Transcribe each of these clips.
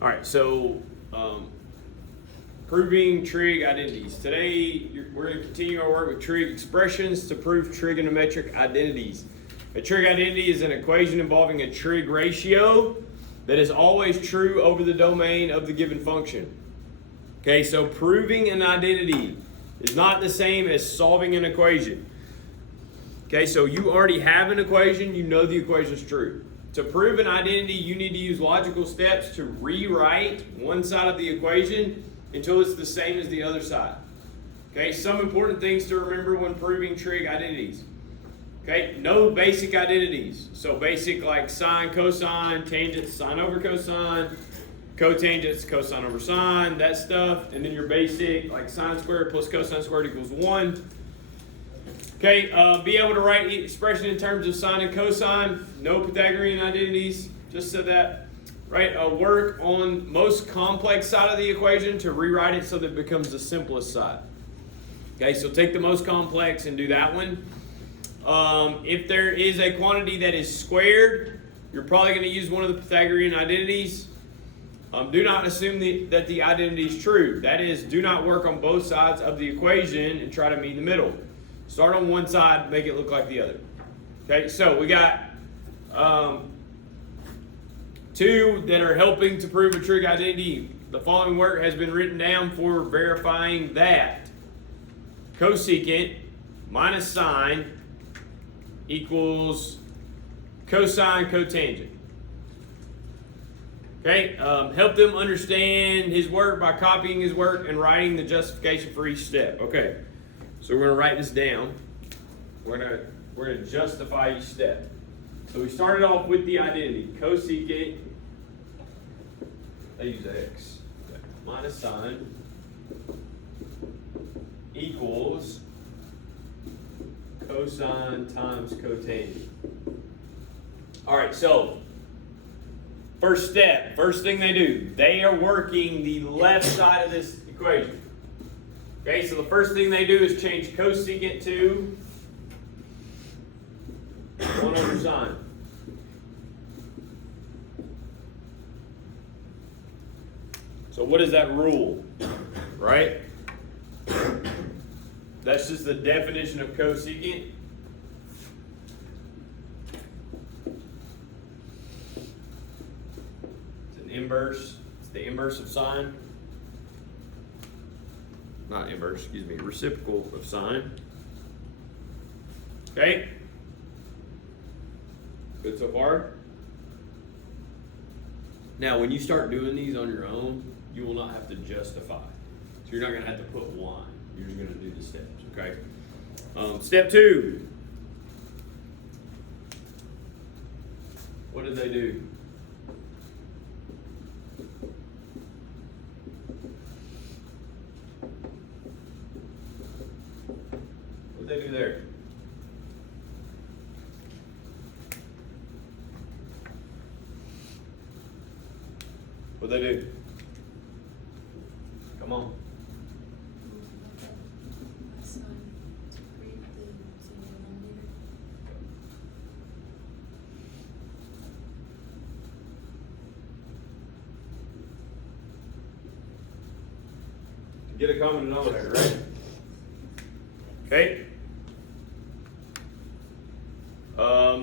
All right, so proving trig identities. Today, we're going to continue our work with trig expressions to prove trigonometric identities. A trig identity is an equation involving a trig ratio that is always true over the domain of the given function. Okay, so proving an identity is not the same as solving an equation. Okay, so you already have an equation, you know the equation is true. To prove an identity, you need to use logical steps to rewrite one side of the equation until it's the same as the other side. Okay, some important things to remember when proving trig identities. Okay, no basic identities. So basic like sine, cosine, tangent, sine over cosine, cotangents, cosine over sine, that stuff. And then your basic like sine squared plus cosine squared equals 1. Okay, be able to write the expression in terms of sine and cosine. No Pythagorean identities. Just said that. Right, work on most complex side of the equation to rewrite it so that it becomes the simplest side. Okay, so take the most complex and do that one. If there is a quantity that is squared, you're probably going to use one of the Pythagorean identities. Do not assume that the identity is true. That is, do not work on both sides of the equation and try to meet in the middle. Start on one side, make it look like the other. Okay, so we got two that are helping to prove a trig identity. The following work has been written down for verifying that cosecant minus sine equals cosine cotangent. Okay, help them understand his work by copying his work and writing the justification for each step. Okay, so we're going to write this down. We're going to justify each step. So we started off with the identity. Cosecant, I use x, minus sine equals cosine times cotangent. All right, so first step, first thing they do, they are working the left side of this equation. Okay, so the first thing they do is change cosecant to 1 over sine. So what is that rule, right? That's just the definition of cosecant. It's an inverse. It's the inverse of sine. Not inverse, excuse me, reciprocal of sine. Okay? Good so far? Now, when you start doing these on your own, you will not have to justify. So you're not going to have to put one. You're just going to do the steps, okay? Step 2. What did they do? What did they do there? What did they do? Come on. Get a common denominator, right? Okay.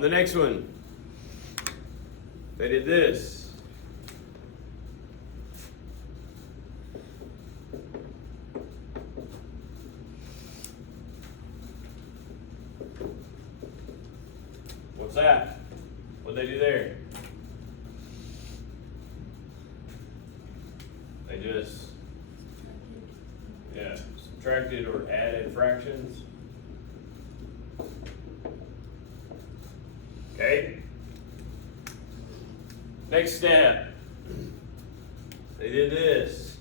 The next one. They did this. What's that? What'd they do there? They just, subtracted or added fractions. Okay. Next step. They did this.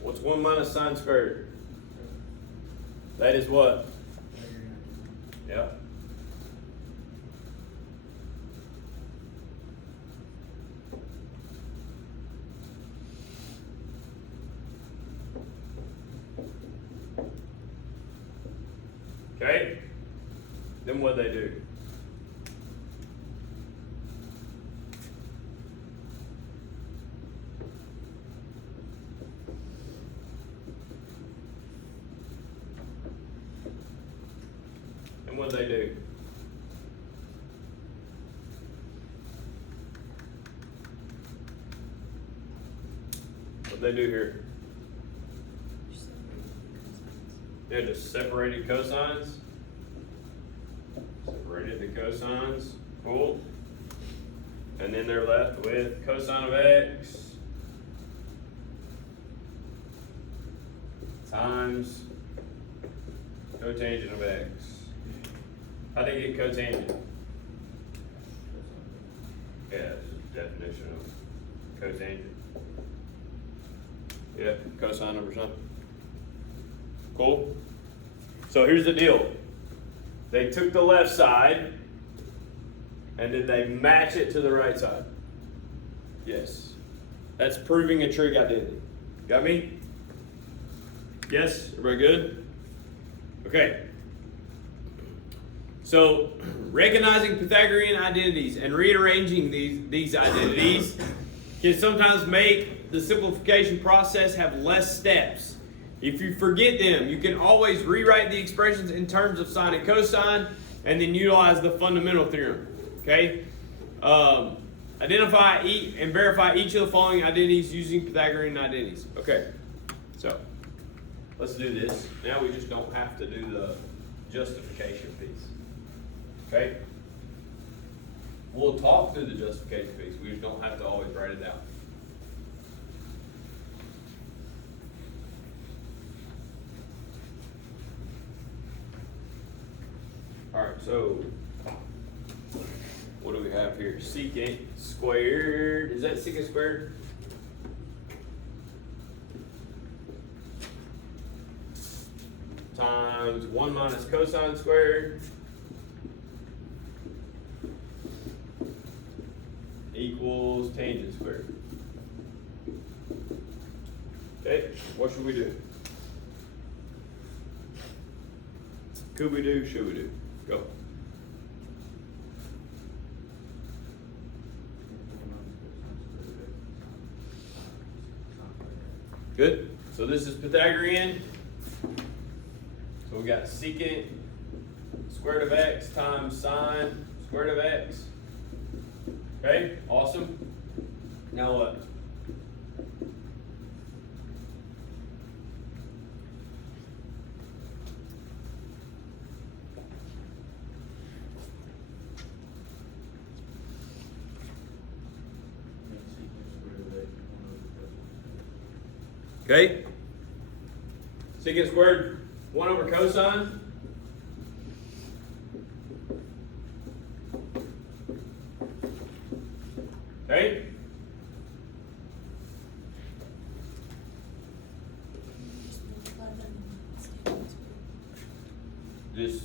What's 1 minus sine squared? That is what? Yeah. Okay? Then what they do? And what they do? What they do here? They're just separated cosines. Separated the cosines. Cool. And then they're left with cosine of x times cotangent of x. How do you get cotangent? Yeah, it's just a definition of cotangent. Yeah, cosine over something. Cool. So here's the deal. They took the left side and then they match it to the right side. Yes. That's proving a trig identity. Got me? Yes? Everybody good? Okay. So, recognizing Pythagorean identities and rearranging these identities can sometimes make the simplification process have less steps. If you forget them, you can always rewrite the expressions in terms of sine and cosine and then utilize the fundamental theorem. Okay? Identify and verify each of the following identities using Pythagorean identities. Okay, so let's do this. Now we just don't have to do the justification piece. Okay? We'll talk through the justification piece. We just don't have to always write it down. Alright, so what do we have here? Secant squared. Is that secant squared? Times 1 minus cosine squared equals tangent squared. Okay, what should we do? Could we do? Should we do? Go. Good. So this is Pythagorean. So we got secant square root of x times sine square root of x. Okay, awesome. Now what? Okay. Secant squared 1 over cosine. Okay. Just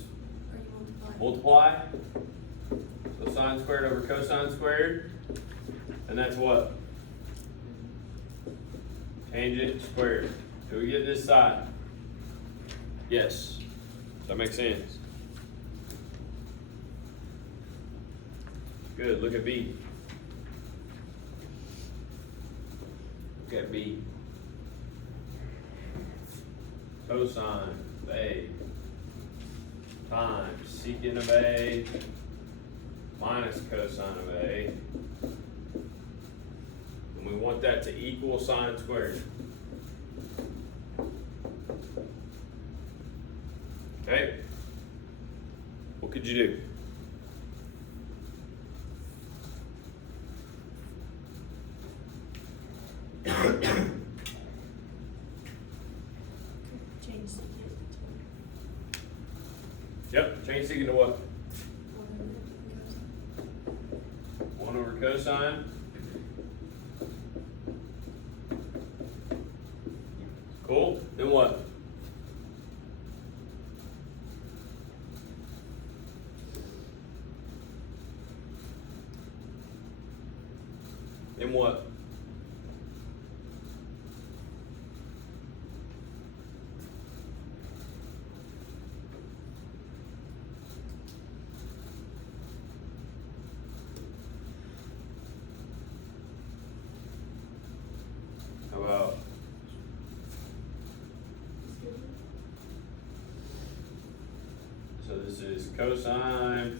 multiply. So sine squared over cosine squared. And that's what? Tangent squared. Do we get this side? Yes. Does that make sense? Good. Look at B. Look at B. Cosine of A times secant of A minus cosine of A. And we want that to equal sine squared. Okay? What could you do? Change secant Yep, change secant to what? to 1 over cosine. Cool. Then what? Then what? this is cosine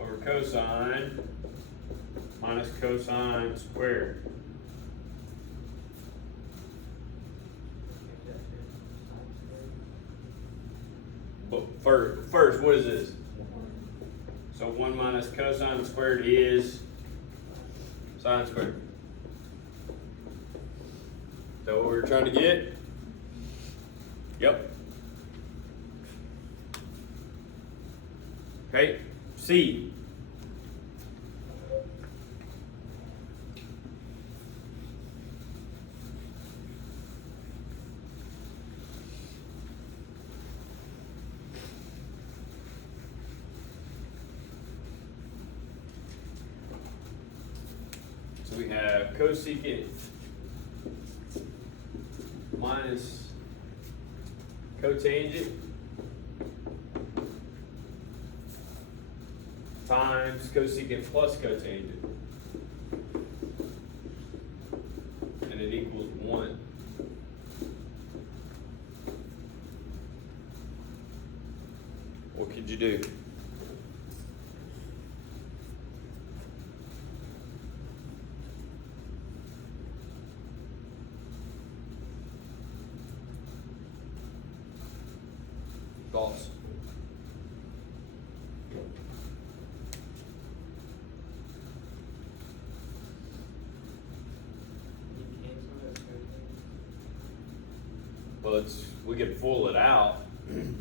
over cosine minus cosine squared. But first, what is this? So 1 minus cosine squared is sine squared. Is that what we were trying to get? Yep. Okay, C. So we have cosecant minus cotangent times cosecant plus cotangent, and it equals 1. What could you do? Thoughts? Well, we can pull it out, and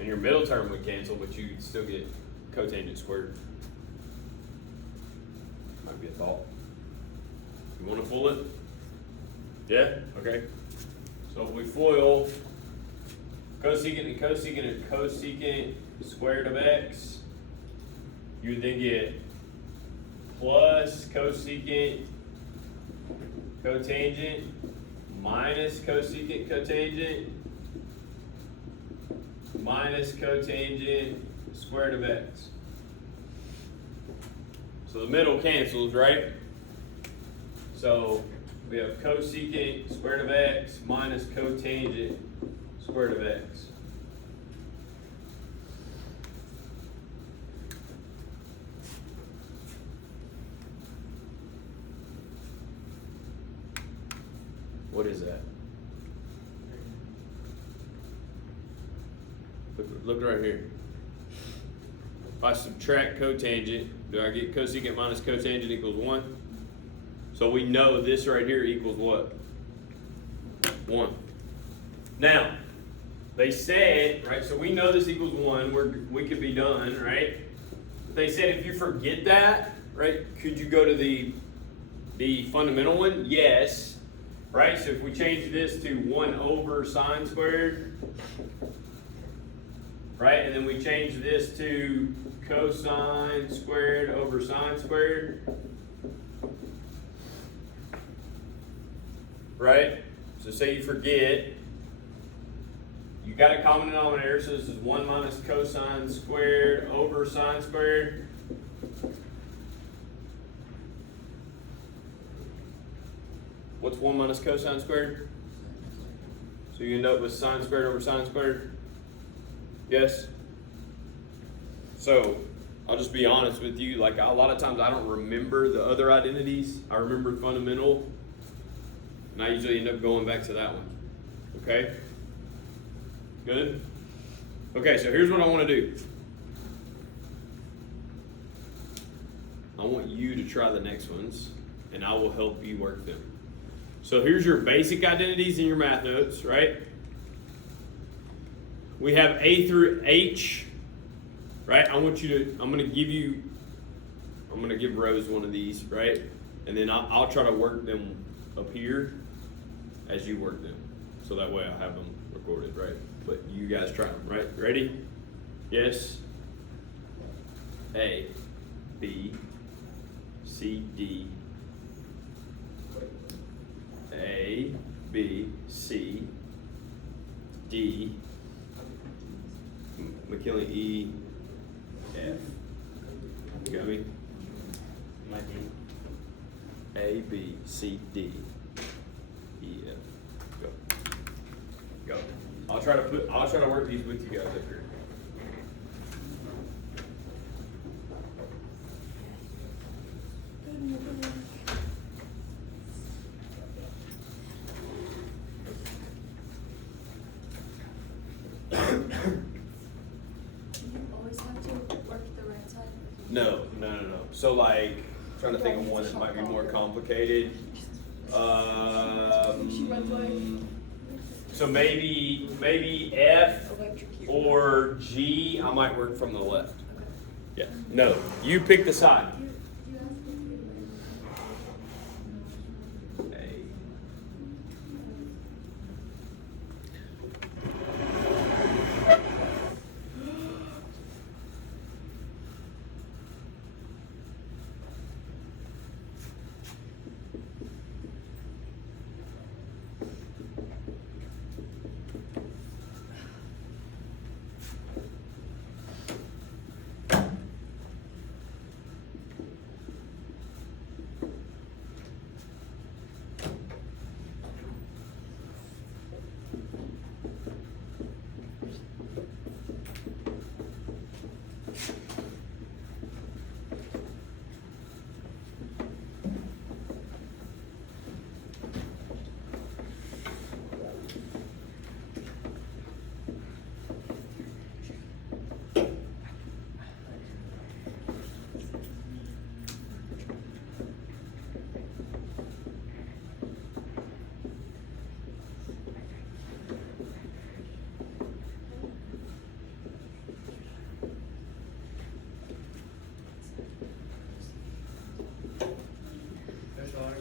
your middle term would cancel, but you'd still get cotangent squared. Might be a thought. You want to pull it? Yeah? Okay. So if we FOIL cosecant and cosecant and cosecant squared of x, you would then get plus cosecant cotangent minus cosecant cotangent minus cotangent squared of x. So the middle cancels, right? So we have cosecant squared of x minus cotangent squared of x. What is that? Look right here. If I subtract cotangent, do I get cosecant minus cotangent equals 1? So we know this right here equals what? 1. Now, they said, right, so we know this equals 1, we could be done, right? They said if you forget that, right, could you go to the fundamental one? Yes. Right, so if we change this to 1 over sine squared, right, and then we change this to cosine squared over sine squared, right? So say you forget, you got a common denominator, so this is 1 minus cosine squared over sine squared. What's 1 minus cosine squared? So you end up with sine squared over sine squared? Yes? So, I'll just be honest with you, like a lot of times I don't remember the other identities. I remember fundamental, and I usually end up going back to that one. Okay? Good? Okay, so here's what I want to do. I want you to try the next ones, and I will help you work them. So here's your basic identities in your math notes, right? We have A through H, right? I'm gonna give Rose one of these, right? And then I'll try to work them up here as you work them. So that way I have them recorded, right? But you guys try them, right? Ready? Yes? A, B, C, D, A, B, C, D, McKinley, E, F. You got me? A, B, C, D, E, F. Go. Go. I'll try to work these with you guys up here. No. So like, trying to think of one that might be more complicated. So maybe F or G. I might work from the left. Yeah. No. You pick the side. A.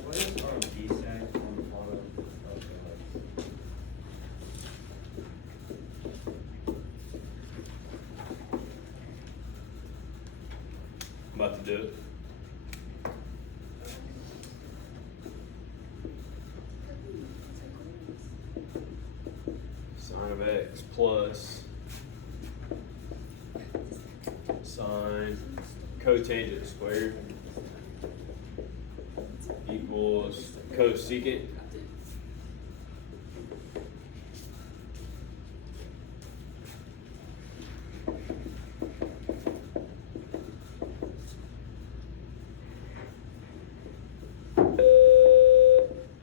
What is RG on the bottom of I'm about to do it. Sine of x plus sine cotangent squared equals cosecant.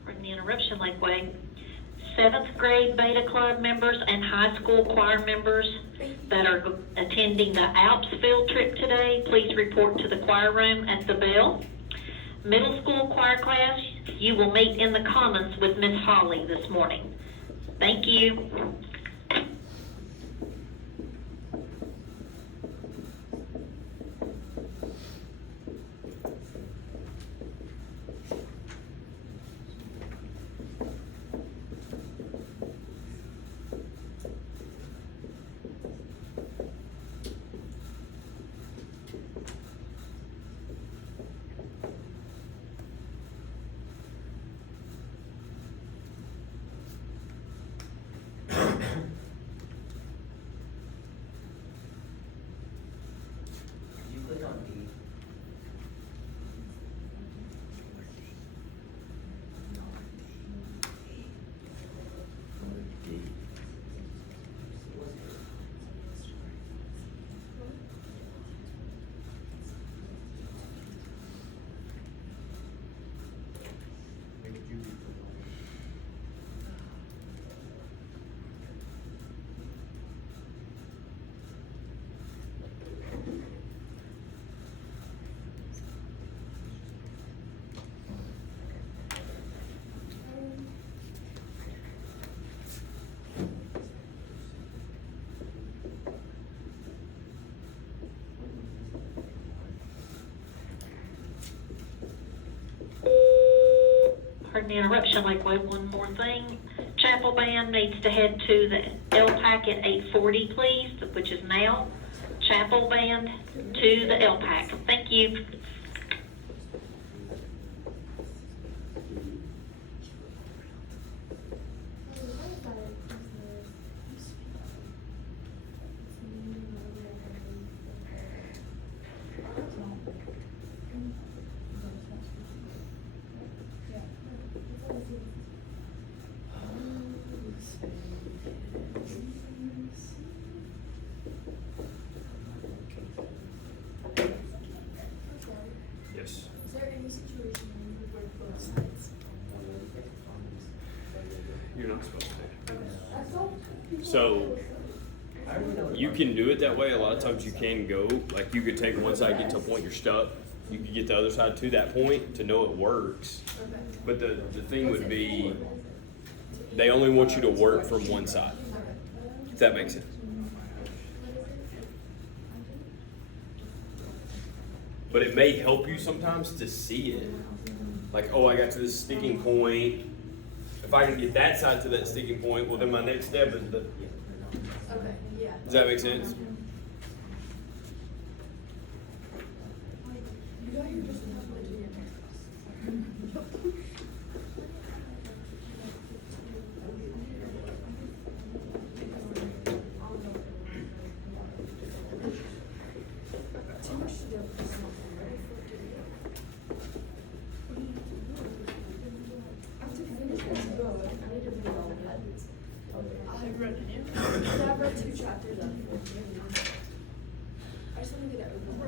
Pardon the interruption, Lakeway. 7th grade Beta Club members and high school choir members that are attending the Alps field trip today, please report to the choir room at the bell. Middle school choir class, you will meet in the commons with Miss Holly this morning. Thank you. Did you click on D? Pardon the interruption, Lakeway, one more thing. Chapel band needs to head to the LPAC at 8:40, please, which is now. Chapel band to the LPAC. Thank you. Yes. Is there any situation where you would work both sides? You're not supposed to. That's all. So You can do it that way. A lot of times you can go, like you could take one side, get to a point you're stuck. You could get the other side to that point to know it works. But the thing would be, they only want you to work from one side. If that makes sense. But it may help you sometimes to see it. Like, oh, I got to this sticking point. If I can get that side to that sticking point, well then my next step is the. Okay, yeah. Does that make sense? You know you're just not going to do your hair. Too much to do. I have to finish this book. I need to read all of it. I've read it. I've read 2 chapters of it. I just want to get it over.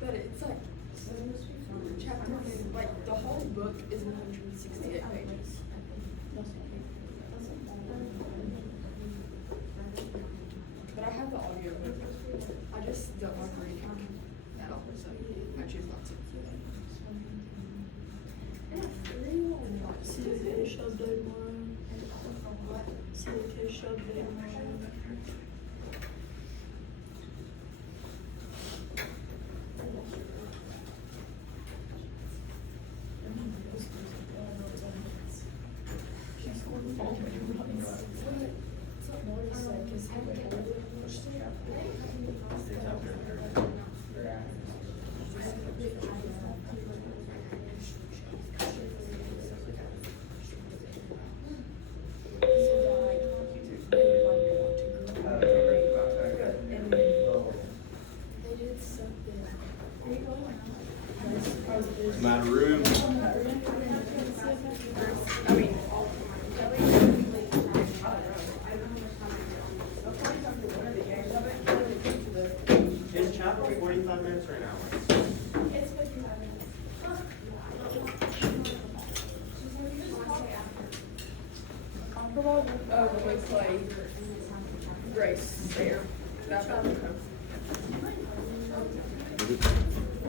But it's like chapters, like the whole book is 168 pages. But I have the audio book. I just don't like reading at all, so I choose not to. See the case update tomorrow. See the case update tomorrow. I'm out of room. Is chapel 45 minutes or an hour? It's 55 minutes. Oh, with like Grace there. That